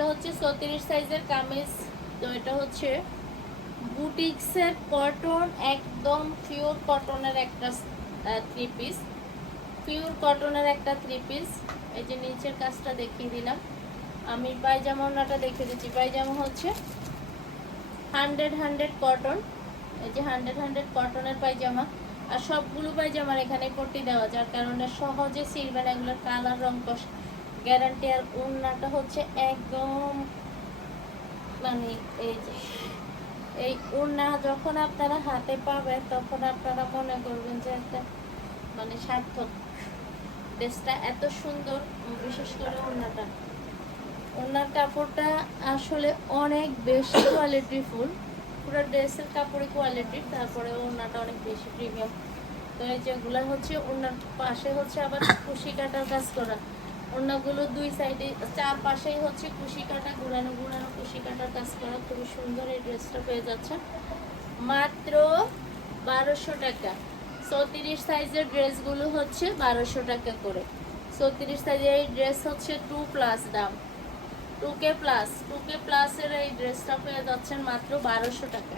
এটা হচ্ছে 34 সাইজের কামিজ। তো এটা হচ্ছে বুটিক্সের কটন, একদম পিওর কটনের একটা থ্রি পিস, পিওর কটনের একটা থ্রি পিস। এই যে নিচের কাজটা দেখিয়ে দিলাম। আমি পায়জামাটা দেখিয়ে দিচ্ছি। পায়জামা হচ্ছে 100 কটন। এই যে 100 কটনের পায়জামা। আর সবগুলো পায়জামার এখানে পট্টি দেওয়া, যার কারণে সহজে ছিঁড়বে না, এগুলোর কালার রং কষ গ্যারান্টি। আর ওড়নাটা হচ্ছে একদম মানে এই যে এই ওড়না যখন আপনারা হাতে পাবেন তখন আপনারা মনে করবেন যে একটা মানে সার্থক। ড্রেসটা এত সুন্দর, বিশেষ করে ওড়নাটা, ওড়নার কাপড়টা আসলে অনেক বেশি কোয়ালিটিফুল। পুরো ড্রেসের কাপড়ই কোয়ালিটি, তারপরে ওড়নাটা অনেক বেশি প্রিমিয়াম। তো এই যেগুলো হচ্ছে ওড়নার পাশে হচ্ছে আবার কুশি কাটার কাজ করা। ওড়নাগুলো দুই সাইডে চারপাশেই হচ্ছে কুশি কাটা, ঘুরানো ঘুরানো কুশি কাটার কাজ করা। খুবই সুন্দর এই ড্রেসটা পেয়ে যাচ্ছে মাত্র 1200 টাকা। 34 সাইজের ড্রেসগুলো হচ্ছে 1200 টাকা করে। 34 সাইজের এই ড্রেস হচ্ছে 2+ দাম, 2K+, 2K+-এর এই ড্রেসটা পেয়ে যাচ্ছেন মাত্র 1200 টাকা।